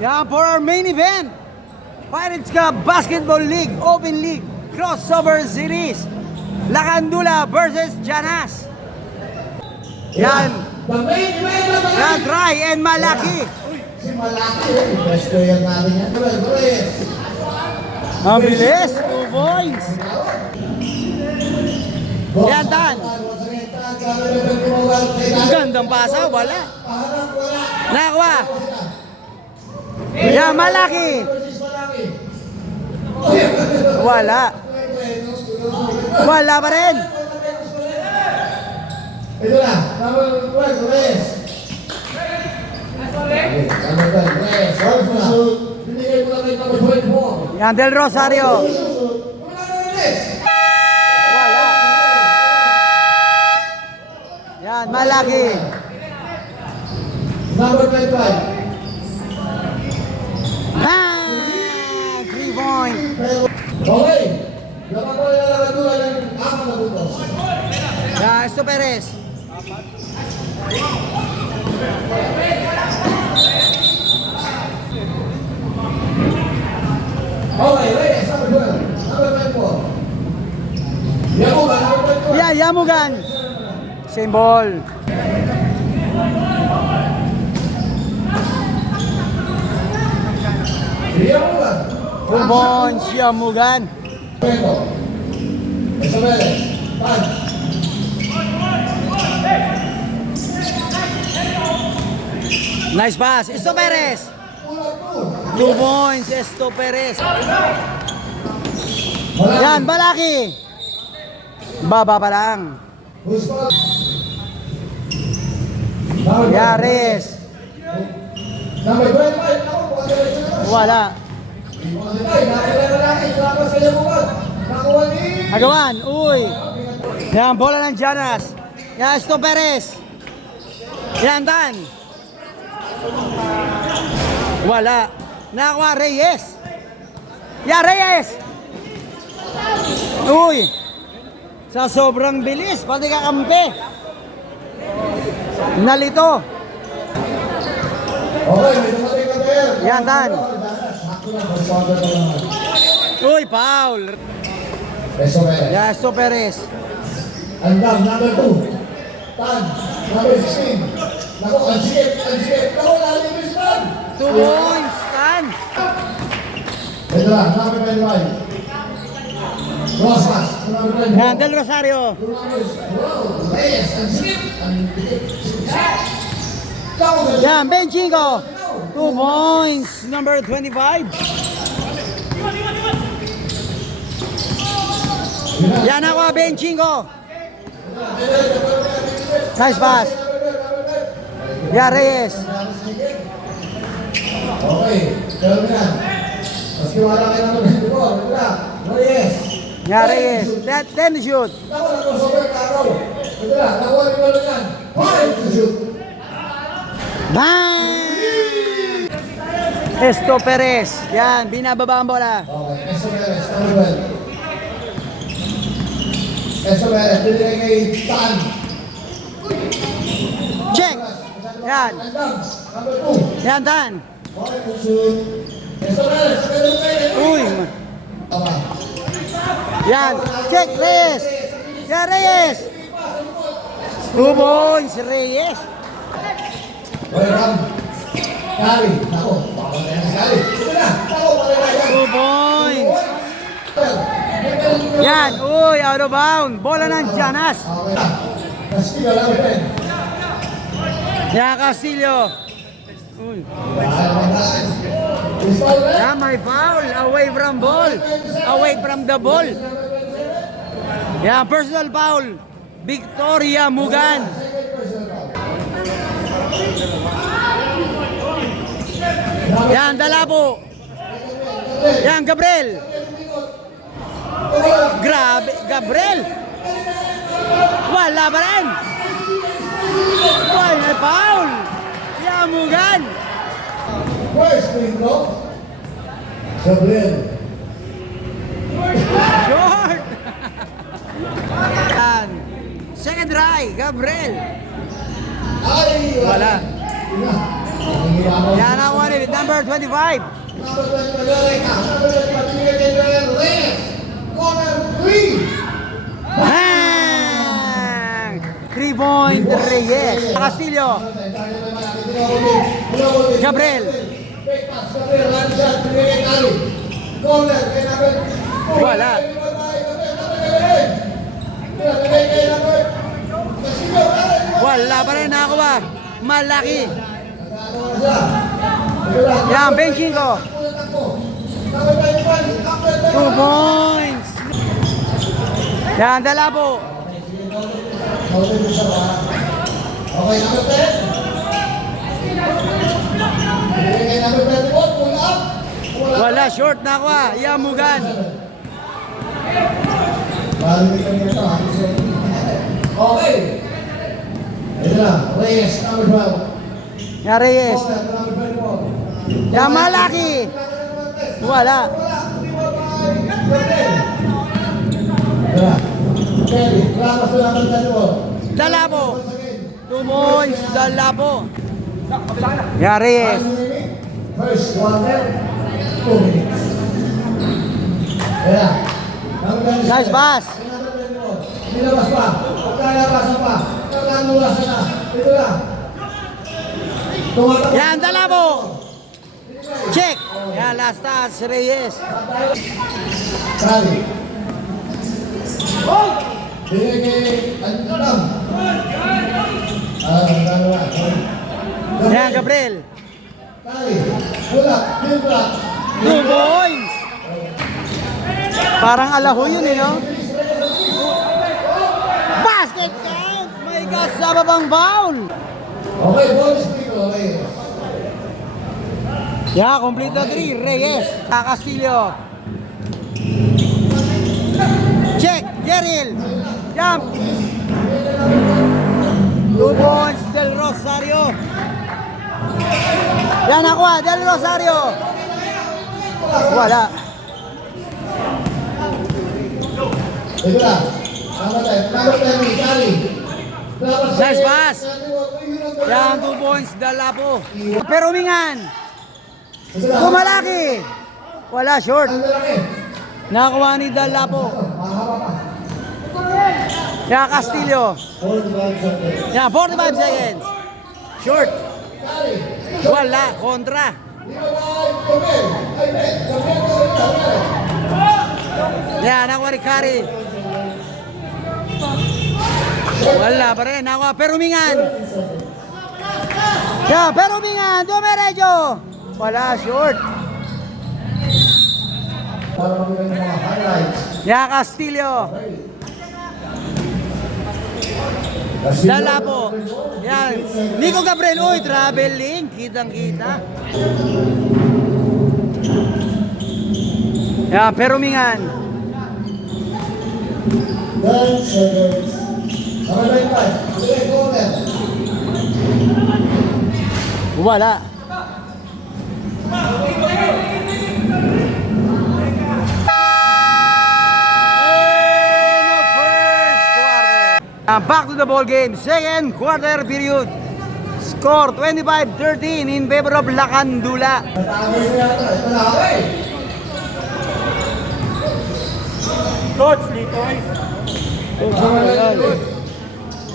Yan, for our main event, Pirates Cup Basketball League, Open League, Crossover Series, Lacandula versus Janas. Yan. Yan, Dry and Malaki. Si Malaki, best player natin yan. Ang bilis, 2 points. Yan, Tan. Gandang pasa, wala. Nakakuha. Yan, Malaki. Wala. Wala pa rin. Ito na, number 12, Reyes. Number 12, Reyes. Binigay mo lang yung number 24. Yan, Del Rosario. Wala. Yan, Malaki. Number 25. Ah, 3 point. Okay. Dapat ko yung Lacandula ng 4 na puntos. Yan, Esto Perez. Okay, Reyes, number 12. Number 24. Yamugan, number 24. Yan, Yamugan. Same ball. Yamugan. 2 points, Yamugan. Pento. Isabel. Pan. Nice pass. Esto Perez. 2 points, Esto Perez. Yan, Malaki. Baba pa lang. Who's called? Yan, Reyes. Number 25. Ako, congratulations naman. Wala. Ay, nakilala natin. Tapos sa Yamugan. Nakuha ni... Agawan, uy. Yan, bola ng Janas. Yan, Esto Perez. Yan, Dan. Wala. Nakakuha, Reyes. Yan, Reyes. Uy. Sa sobrang bilis, pati kakampi. Nalito. Okay, may dumating ka tayo. Yan, Dan. Sakto lang, responder ka naman. Uy, foul. Eso, Perez. Yan, Esto Perez. Andam, number 2. Tan, number 16. Naku, ang sikip, ang sikip. Naku, lalim yung ispan. 2 points, Dan. Ito lang, number 25. Rosas, number 25. Yan, Del Rosario. Wow, Reyes, ang sikip. Ang sikip. Yan, Benchico. 2 points, number 25. Yan ako, Benchico. Nice pass. Yan, Reyes. Okay, pero yan. Mas kiwala kayo naman ng before. Ito na, Reyes. Yan, Reyes. 10 to shoot. Naku, nag-crossover ka araw. Ito na, nakuha ni Malo yan. 5 to shoot. Bang! Esto Perez. Yan, binababa ang bola. Okay, Eso Perez, number 12. Eso Perez, binigay kay Tan. Check. Yan. Andam, number 2. Yan, Dan. Okay, to shoot. Eso Perez, sa ganun kayo. Uy. Okay. Yan. Check, Reyes. Yan, Reyes. 2 points, Reyes. Welcome. Kari, ako, bawal na yan si Kari. Ito na, ako, pala na yan. 2 points. Yan. Uy, out of bound. Bola ng Janas. Okay na. Castillo, number 10. Yan, Castillo. Uy. Install na. Yan, may foul. Away from ball. Away from the ball. Yan, personal foul. Victoria Mugan. Yan, Dalabo. Yan, Gabriel. Grabe, Gabriel. Wala pa rin. Wala, foul. Yan, Mugan. First free throw. Gabriel. Short. Yan. Second try, Gabriel. Ay, Wala. Yan. Yan ang one. number 25. Number 25, number 25, Reyes. Corner 3. Bang! 3-point Reyes. Castillo. Gabriel. Fake pass, Gabriel. Run shot, binigay talo. Corner, kay number. Wala. Wala pa rin nakakuha. Malaki. Yan, benching ko. 2 points. Yan, dala po. Okay, number 10. Binigay number 24, pull up. Wala, short nakakuha. Yan, Mugan. Okay. Ito na, Reyes, number 12. Yan, Reyes. Number 24. Yan, Malaki. Wala. Kelly, lapas na naman tayo. Dala po. 2 points, dala po. Yan, Reyes. First quarter, 2 minutes. Kaya, Nice pass. nilabas pa, pagkalabasan pa, pagkanulasan na, ito na. Tumatakot. Yan, dala po. Check. Yan, last touch, Reyes. Sali. Binigay, Antam. Dalawa. Yan, Gabriel. Sali. Bulak, Bilbrak. 2 points. Parang alaho yun eh, no? Basket count! May kasama bang foul? Okay, bonus dito, okay. Yeah, complete na 3. Reyes. Castillo. Check. Jeril. Jump. 2 points. Del Rosario. Yan, nakuha. Del Rosario. Wala. Ito na. Number 10, Sali. Nice pass. Yan, 2 points. Dala po. Pero humingan. Kumalaki. Wala, short. Ang lalaki. Nakakuha ni Dala po. Mahaba pa. Yan, Castillo. 45 seconds. Yan, 45 seconds. Short. Sali. Wala, kontra. Yan, nakuha ni Kari. Wala pa rin, nakuha. Pero humingan. Yan, pero humingan. Dumiretso. Wala, short. Para makita yung mga highlights. Yan, Castillo. Dala po. Yan. Nico Gabriel, uy, traveling. Kitang-kita. Yan, pero humingan. 10 seconds. Number 95. Sige, corner. Wala. And the first quarter. Back to the ball game. Second quarter period. Score 25-13 in favor of Lacandula. Natagay mo yata. Ito na, okay. Coach, dito ay.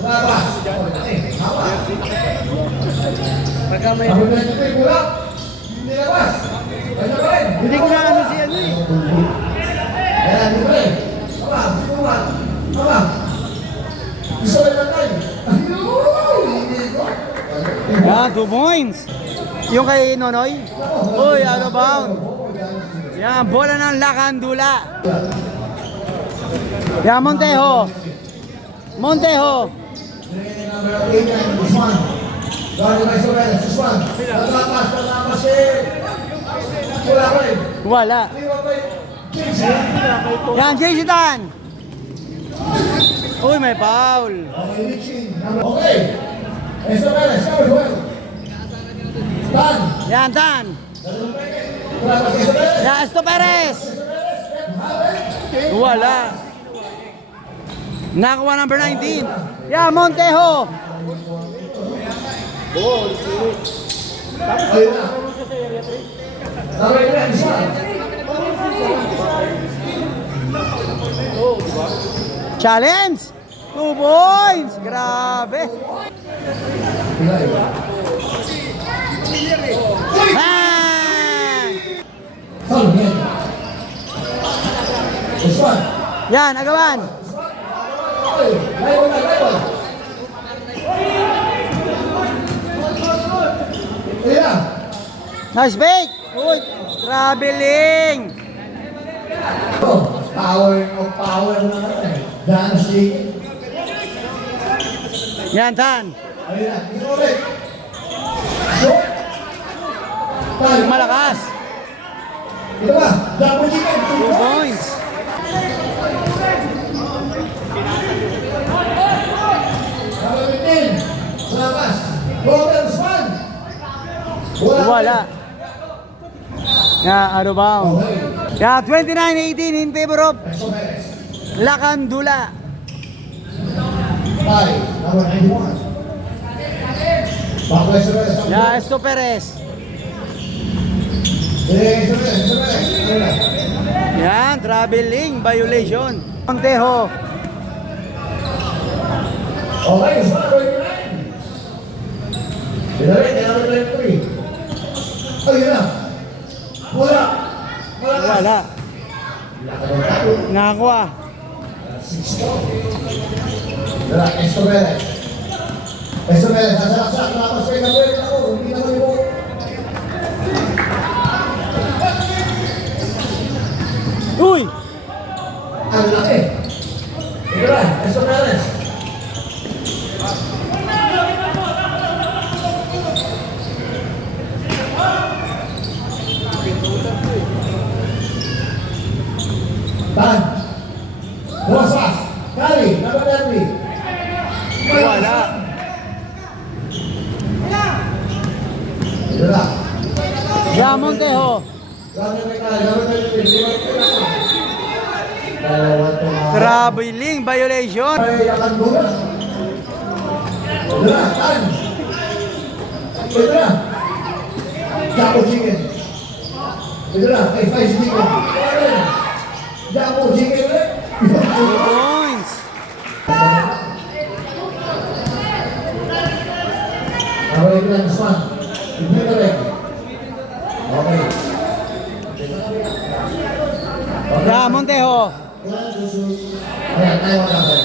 Labas. Hawa. Pagka may... Number 93, bulak. Hindi labas. Ano ba rin? Hindi ko na ano si ano eh. Ayan, hindi ba rin? Hawa, sinuwan. Hawa. Gusto rin lang tayo. Ayun! Hindi ko. Yan, 2 points. Yung kay Nonoy. Uy, out of bound. Yan, bola ng Lacandula. Yan, Montejo. Montejo. Number 89, Usman. Guarded by Sobeles, Usman. Paglapas eh. Wala pa rin. Wala. Yan, JC Tan. Uy, may foul. Okay, reaching. Okay. Sobeles, number 12. Tan. Yan, Tan. Wala pa si Sobeles. Yan, Esto Perez. Wala. Nakuha number 19. Yan, Montejo. Ayun na. Sabay na, isa. Challenge! 2 points! Grabe! Bang! Foul, yan. This one. Yan, agawan. Okay, live on. Ayan. Nice bake! Uy, traveling! Oh, power na naman. Dancing. Yan, Tan. Ayan na, dito ulit. Shoot. Time. Malakas. Ito ba? Double chicken. 2 points. Number 15. Salamas. Golden Swan. Wala. Yeah, out of bounds. Okay. Yeah, 29-18 in favor of Exo Perez. Lacandula. Five. Number 91. Back to Exo Perez. Yeah, Esto Perez. Exo Perez. Ano na? Yan, traveling violation. Montejo. Okay, Swan. 29. Pinalik. Number 23. Ayun na. Wala. Wala. Nakakuha. 6 Wala. Exo Perez. Exo Perez. Sasalaksak. Tapos kayo na pwede ako. Hindi naman yung Uy! ang laki. Ito na. Exo Perez. Tan. Rosas. Kali. Number 30. Wala. Ito na. Yeah, Montejo. Number 30. Number 30. Dalawa ito na. Traveling violation. Ay, akan muna. Ito na. Tan. Ito na. Japo chicken. Ito na. Ay, spicy chicken. Japo chicken ulit. 2 points. Number 8 lang, Swan. Tignan na rin. Okay. Yeah, Montejo. Ayan, tayo mga kapatid.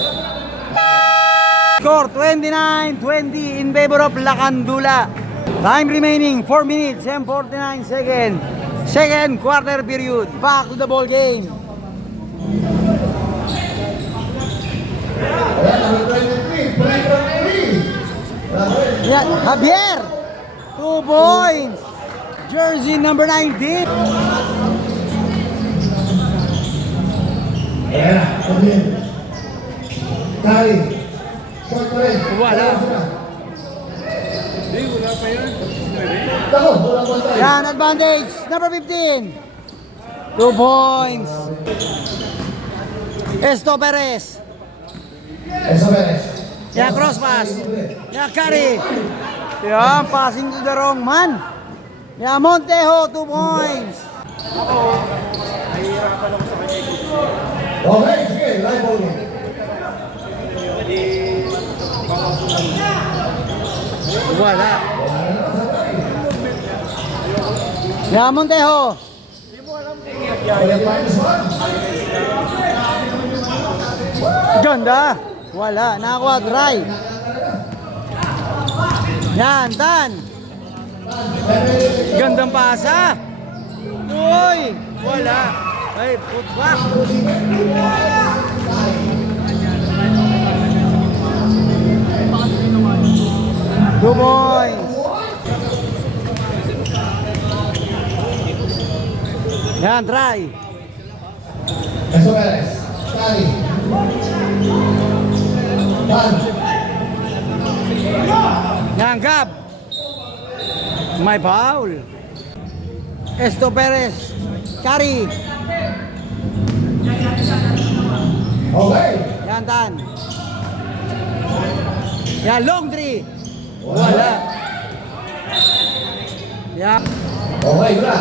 Score 29-20 in favor of Lacandula. Time remaining 4 minutes and 49 seconds. Second quarter period. Back to the ball game. Ayan, number 23. Play from 3. Yeah, Javier. 2 points. Jersey number 19. Ayan, pagin. Kali. Short pa rin. Wala. Tako, wala pa tayo. Yan, advantage. Number 15. 2 points. Esto Perez. Exo Perez. Yeah, cross pass. Yeah, carry. Yeah, passing to the wrong man. Yeah, Montejo, 2 points. Okay, sige, live ball game. Wala. Yeah, Montejo. Ayan, minus 1. Ganda. Wala. Nakakuha try. Yan, Tan. Gandang pasa. Uy. Wala. Ay, putbak. Two points. Yan, try. Exo Perez. Kali. Tan. Yan, Gab. May foul. Esto Perez. Carry. Okay. Yan, Tan. Yan, long three. Wala. Yan. Okay, wala.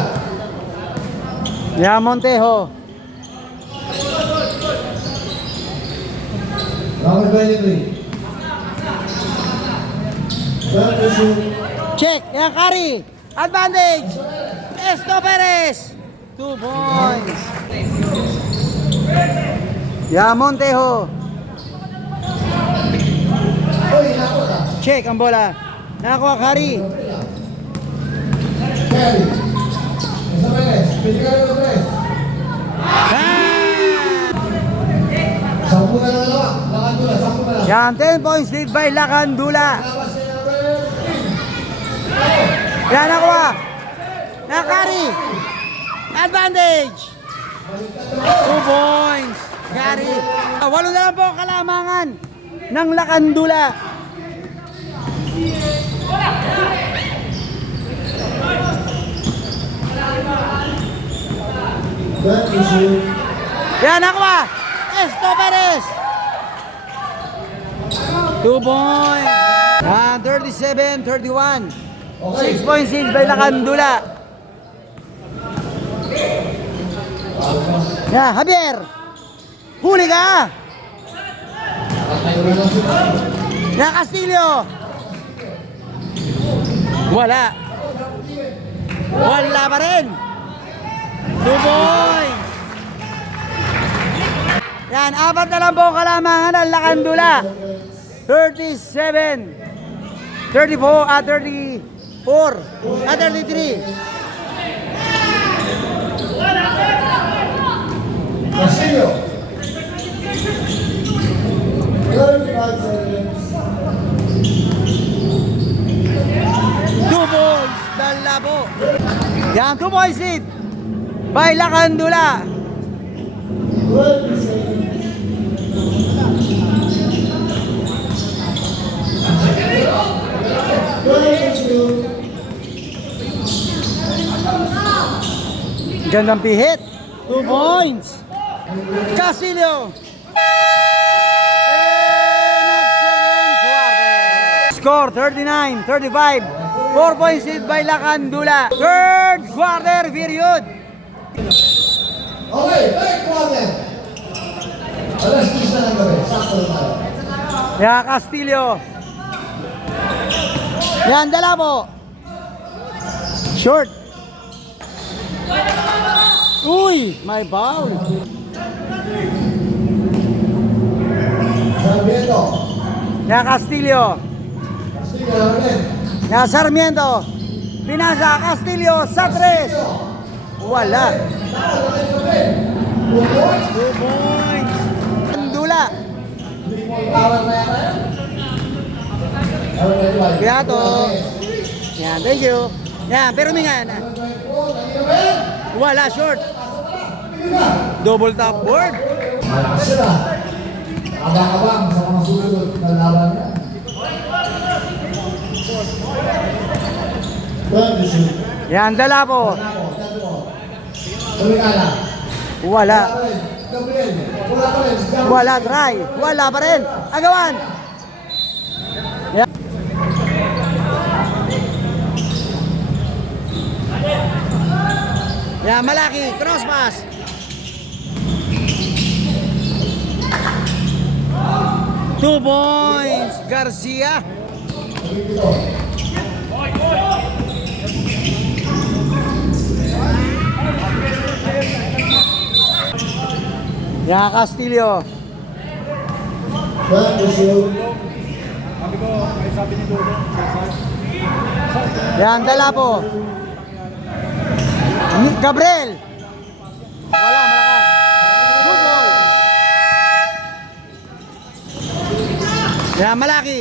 Yan, Montejo. Number 23. That is you. Check. Yan, Kari. Advantage. Esto Perez. 2 points. Yan, Montejo. Oy, inakot ah. Check ang bola. Nakakuha, Kari. Kelly. Isa Perez. Pinigay mo Perez. Ah! 10 na dalawa. Lakandula, 10 na lang. Yan, 10 points lead by Lacandula. Labas niya number 3. Yan, nakuha. Nakari. Advantage. 2 points. Kari. 8 na lang po kalamangan ng Lacandula. That is you. Yan, nakuha. Esto Perez. 2 points. Yan, 37-31. Okay. 6 points lead by Lacandula. Yan, Javier. Huli ka. Patay na lang siya. Yan, Castillo. Wala. Wala pa rin. 2 points. Yan, 4 na lang po kalamangan ng Lacandula. 37. 34. 33. Castillo. 35 seconds. 2 points. Dala po. Yan, 2 points lead by Lacandula. 20 seconds. Gandang pihit. 2 points. Castillo. Score 39-35. 4 points lead by Lacandula. Third quarter period. Okay, third quarter. Alas 10 na lang gabi. Sakto na tayo. Yan, Castillo. Yan, dala po. Short. Uy, may foul. Sarmiento. Yan, Castillo. Castillo, Arlen. Yan, Sarmiento. Pinasa, Castillo sa 3. Wala. 2 points. Lacandula. Power na yata yan. Kaya to. Yan, thank you. Yan, pero mingan. Wala, short. Double top board. Malakas sila. Abang-abang sa mga susunod na laban niya. Yan, dala po. Tumikala. Wala. Gabriel. Wala pa rin. Wala, try. Wala pa rin. Agawan. Yan. Yan, malaki. Cross pass. Two points. Garcia. Yan, Castillo. Yan, dala po. Gabriel. Wala, malakas. Good ball. Yan, malaki.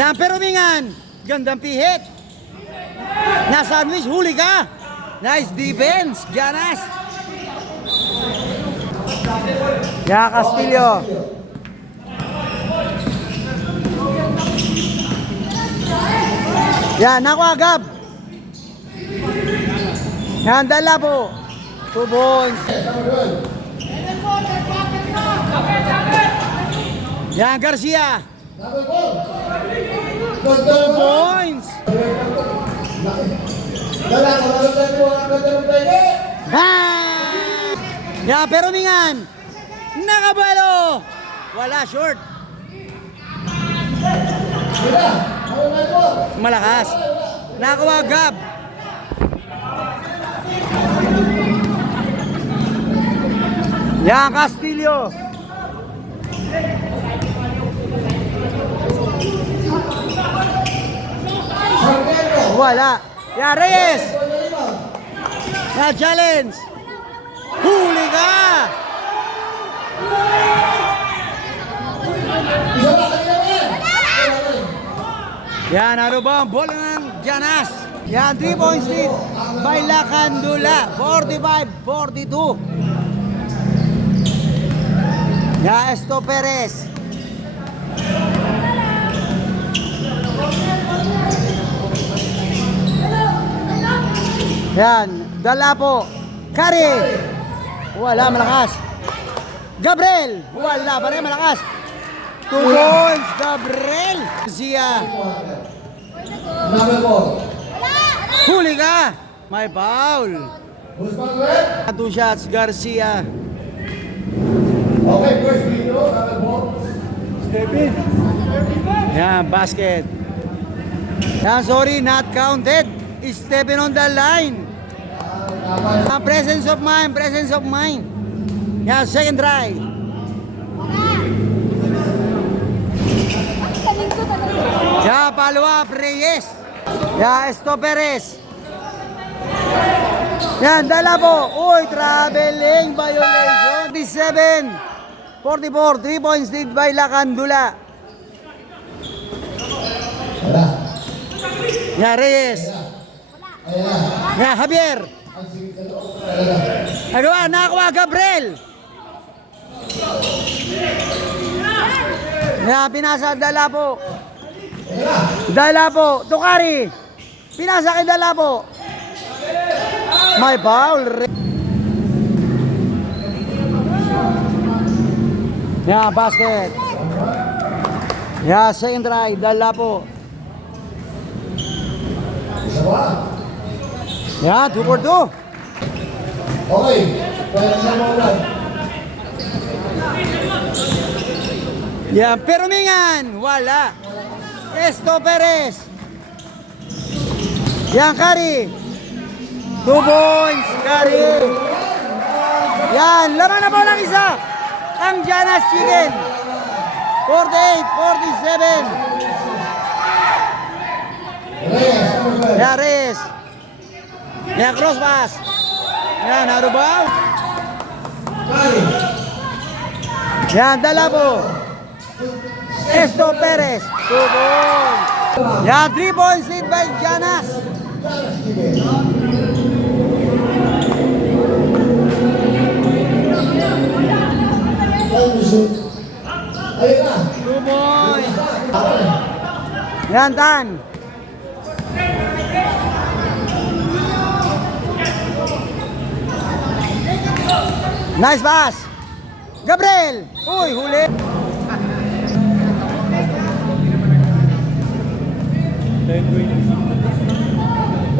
Yan, pero mingan. Gandang pihit. Nasa sandwich, huli ka. Nice defense, Janas. Yan, Castillo. Yan, naku agab. Yan, dala po. 2 points. Yan, Garcia. 2 points. ganda ng pwede. Ya, pero mingan. Nakabalo. Wala, short. Wala. Ako na ito. Malakas. Nakakuha, Gab. Yan, Castillo. Sargento. Wala. Yan, Reyes. Yan, challenge. Huli ka. Isa ba kanina yan? Yan, ano ba ang bola ng Janas? Yan, 3 points lead by Lacandula. 45-42. Yan, Esto Perez. Yan, Dalapo. Kari. Wala, malakas. Gabriel. Wala pa rin, malakas. 2 points, Gabriel. Garcia. Number 4. Huli ka. May foul. Who's my red? 2 shots, Garcia. Okay, first video, number 4. Yan, basket. Yan, sorry, not counted. Stepping on the line. Presence of mind, presence of mind. Yan, second try. Yan, follow up, Reyes. Yan, Esto Perez. Yan, Dalabo. Uy, traveling violation. 47-44, 3 points lead by Lacandula. Wala. Yan, Reyes. Ayan na. Yan, Javier. Agawa, nakakuha, Gabriel. Yan, pinasa, Dalapo. Dalapo, Tukari. Pinasa kay Dalapo. May foul. Yan, basket. Yan, second try, Dalapo. Isa ba? Yan, 2 for 2. Okay. Pwede sa mga ulan. Yan, Perumingan. Wala. Esto Perez. Yan, Kari. 2 points, Kari. Yan, laman na po ng isa. Ang Janas Chicken. 48-47. Reyes, number 12. Yan, Reyes. Yan, cross pass. Yan, Harubaw. Kari. Yan, Dalabo. Esto Perez. 2 points. Yan, 3 points lead by Janas. Ayun na. 2 points. Yan, Tan. Nice pass. Gabriel. Uy, huli.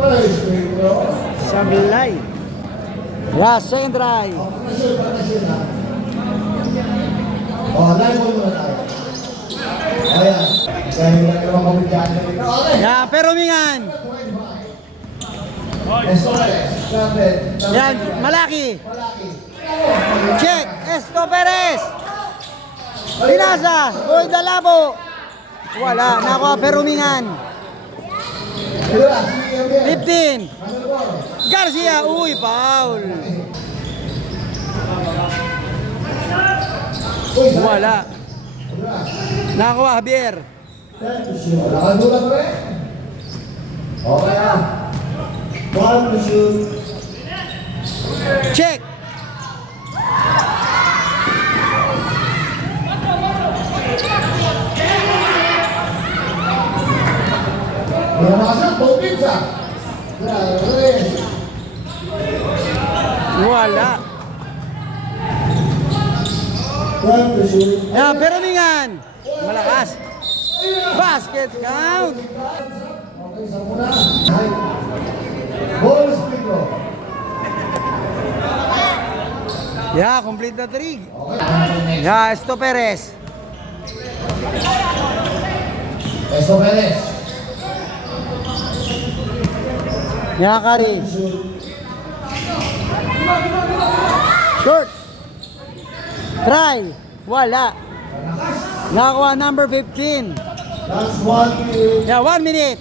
Wala yung screen, bro. Sablay. Yeah, second try. Patasyon na. Oh, live mo muna tayo. Ayan. Dahil lang naman kami dyan. Okay. Yeah, Perumingan. Esto Perez. Kapit. Yan, Malaki. Malaki. Check. Esto Perez. Pinasa. Uy, Dalabo. Wala. Nakuha Perumingan. Ito na. Sige, 15. Number 4. Garcia. Uy, foul. Uy, Wala. ito na. Nakuha Javier. Nakadula pa rin. Okay na. One to shoot. Check. Wala makasya, tubig sa. Reyes. Wala. One to shoot. Yan, Perumingan. Malakas. Basket count. Okay, sa muna. Bonus pick ko. Yeah, complete na trig. Okay. Yeah, Esto Perez. Esto Perez. Yeah, Kari. Short. Try. Wala. Nakakuha number 15. That's 1 minute. Yeah, 1 minute.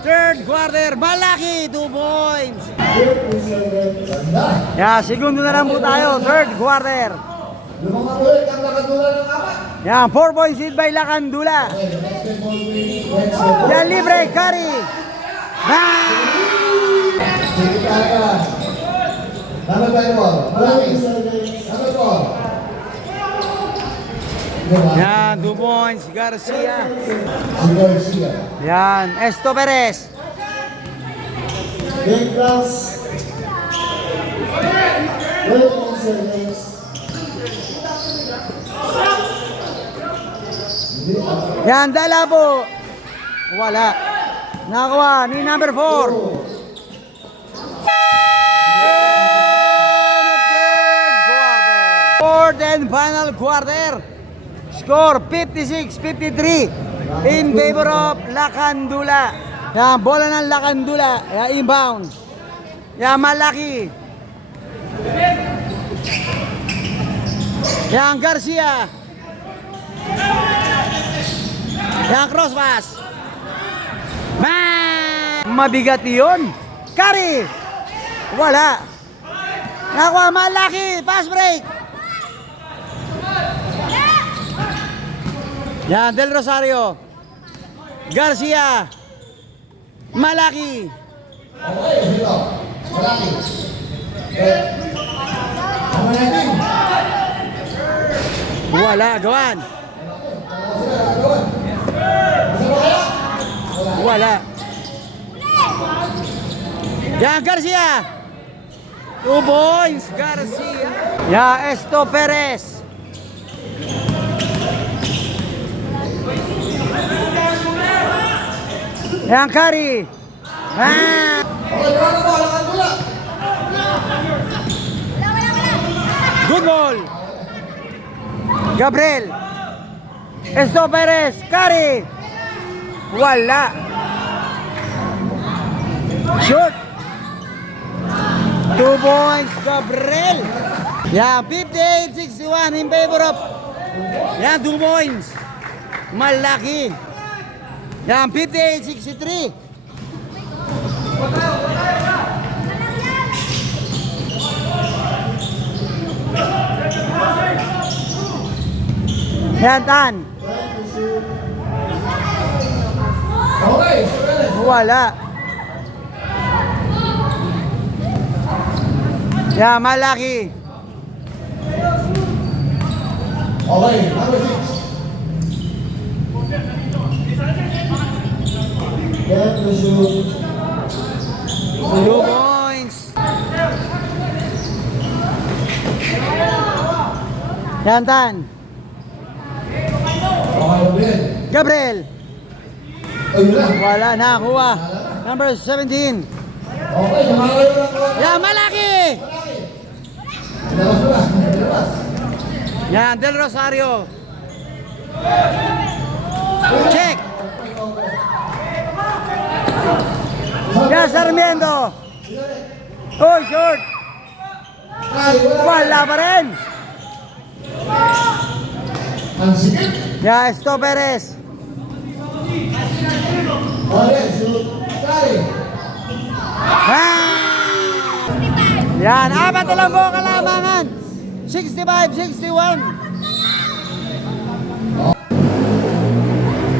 Third quarter, malaki, 2 points. 50 seconds. Ganda. Yeah, segundo na lang po tayo, third quarter. Lumamatuloy ang nakadula ng apat. Yeah, 4 points lead by Lacandula. Okay, the basketball win. Wednesday. Yeah, libre, Kari. Bang! Sige tayo. Ano ba yung ball? Malaki. Ano ball? Yan, 2 points, Garcia. Si Garcia. Yan, Esto Perez. Game class. 20 seconds. Yan, dala po. Wala. Nakakuha ni number 4. Fourth and final quarter. Score 56-53 in favor of Lacandula. Yan, bola ng Lacandula. Yan, inbound. Yan, malaki. Yan, Garcia. Yan, cross pass. Man! Mabigat yun. Kari. Wala. Nakuha, malaki. Pass break. Yan, Del Rosario. Garcia. Malaki. Okay, dito. Malaki. Okay. Ano natin? Wala, gawan. Wala. Yan, Garcia. 2 points, Garcia. Ya, Esto Perez. Yan, Kari. Ah! Okay, ano ba? Nakadula. Good ball. Gabriel. Esto Perez. Kari. Wala. Shoot. 2 points, Gabriel. Yan, 58-61 in favor of. Yan, 2 points. Malaki. Yan, 58-63. Yan, Tan. Okay, Perez. Wala. Yan, malaki. Okay, number 6. Get the shoot. 2 points. Yan, Tan. Okay, Gabriel. Gabriel. Ayun lang. Wala, nakakuha. Number 17. Okay, sumakayo lang ko. Yan, malaki. Labas mo na. Labas. Yan, Del Rosario. Check. Yan, Sarmiento. Oh, short. Ay, Wala pa rin. Ang sikip. Yan, Esto Perez. Okay, shoot. Kari. Ah! Yan, apat na lang po kalamangan. 65-61.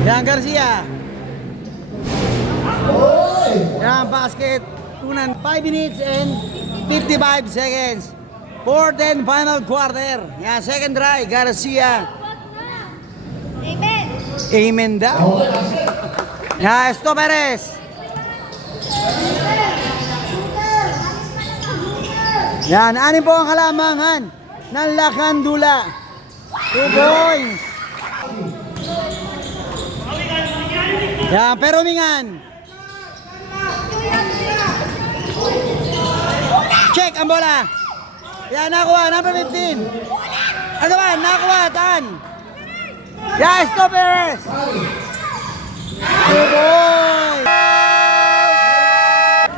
Yan, Garcia. Oy! Yan, basket. Unan, 5 minutes and 55 seconds. Fourth and final quarter. Yan, second try, Garcia. Amen. Amen daw. Okay, basket. Yan, Esto Perez. Yan, anin po ang kalamangan ng Lacandula. 2 points. Yan, Perumingan. Check ang bola. Yan, nakuha. Number 15. Ano ba? Nakuha. Tan. Yan, stop Perez. Two boys.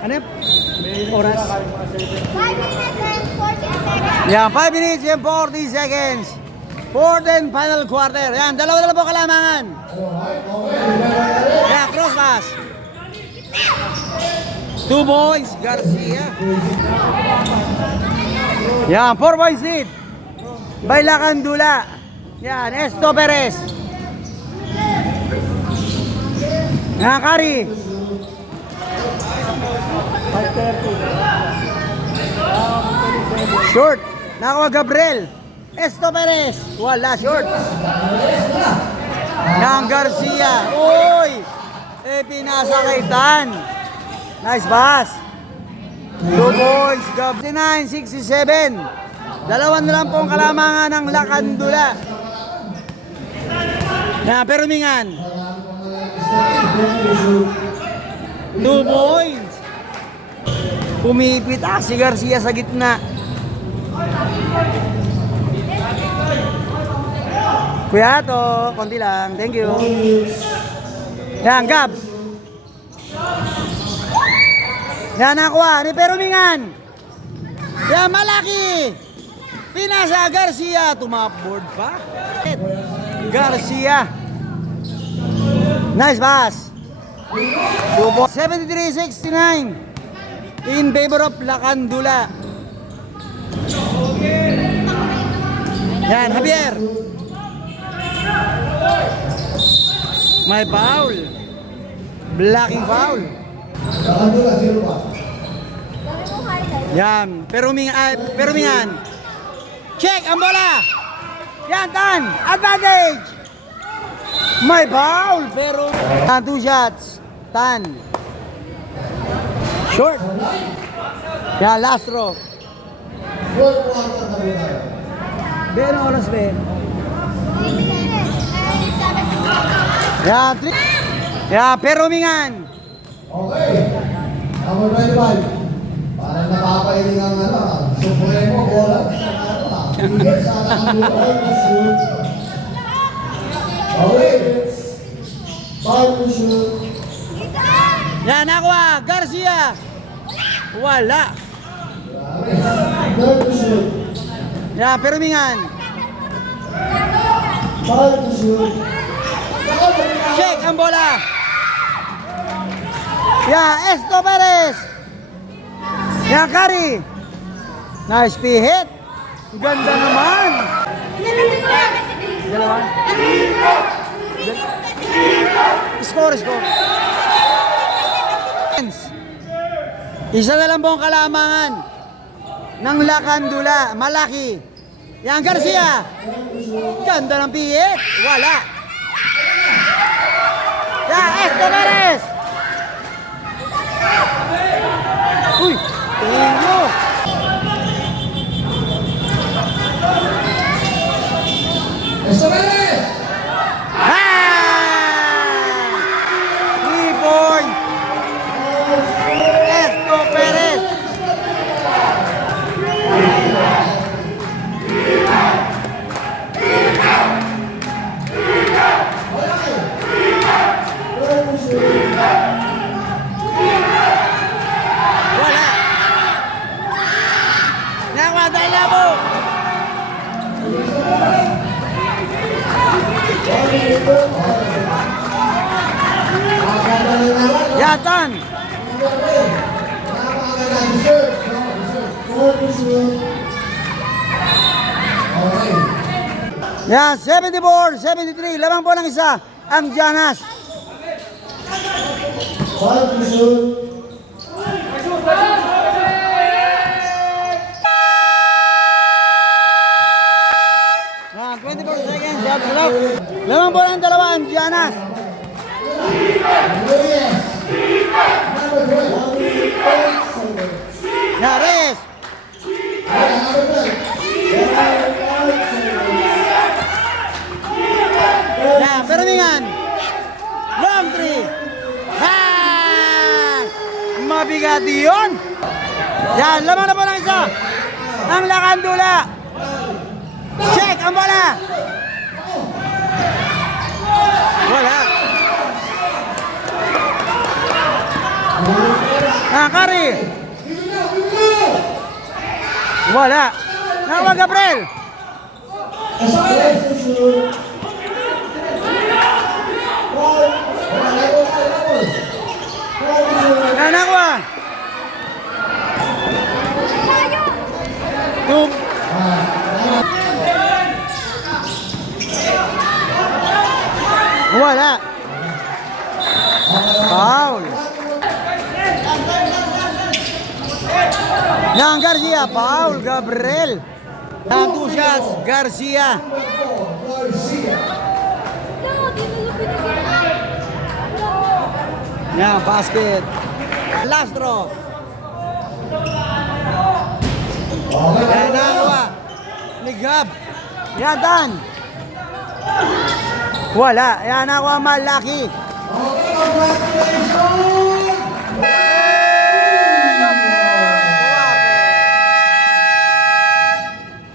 Ano yung oras? 5 minutes and 40 seconds. Yan, 5 minutes and 40 seconds. Fourth and final quarter. Yan, dalawa-dalawa po kalamangan. Yan, cross pass. 2 points, Garcia. Yan, 4 points lead. By Lacandula. Yan, Esto Perez. Yan, Kari. Short. Nakuha Gabriel. Esto Perez. Wala, short. Yan, Garcia. Uy! Pinasa kay Tan. Nice pass. 2 points. 69-67. Dalawan na lang po ang kalamangan ng Lacandula. Na, pero mingan. 2 points. Pumipit si Garcia sa gitna. Kuya to, konti lang. Thank you. Yan, Gab. Yan, nakuha. Ni Perumingan. Yan, malaki. Pinasa Garcia. Tumapboard pa. Garcia. Nice pass. 73-69. In favor of Lacandula. Yan, Javier. May foul. Blocking foul. Lacandula, zero pa. Gawin mo highlight. Yan, Perumingan. Check ang bola. Yan, Tan. Advantage. May foul, pero 2 shots. Tan. Short. Yan, last throw. Fourth quarter na rin tayo. Ben, oras, Ben. 3 minutes and 7 seconds. Yan, 3. Yan, Perumingan. Okay. Number 25. Parang nakapailing ang Supremo, bola. Higit sa Lacandula, shoot. Okay. Foul to shoot. Yan, nakuha. Garcia. Wala. Third to shoot. Yan, Perumingan. Foul to shoot. Check ang bola. Yan, Esto Perez. Yan, Kari. Nice hit. Ganda naman. Dalawa. Score. Isa na lang po ang kalamangan ng Lacandula. Malaki. Yan, Garcia. Ganda ng pihit. Wala. Yan, Esto Perez. Uy, tingin mo. Eso es. 3 points. Esto Perez. Wala. Nakuha dahil labo. Yatan. Yan, 74-73. Lamang po ng isa ang Janas. Foul to shoot. Yan, 24 seconds. Shot clock. Lamang po ng dalawa ang Janas. Reyes. Number 12. Yan, Reyes. Number 12. Yan, Perumingan. Long 3. Mabigat yun. Yan, lamang na po ng isa. ng Lakandula. Check ang bola. Wala. Nakakari. Wala. Nakuha Gabriel. Nakuha. Two. Wala. Foul. Yang Garcia, foul, Gabriel. Natusas, Garcia. Yan, basket. Last draw. Yan, nakuha. Ni Gab. Yan, Dan. Wala. Yan, nakuha Malaki.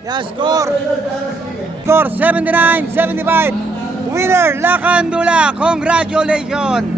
Yan, score. Score 79-75. Winner, Lakandula. Congratulations.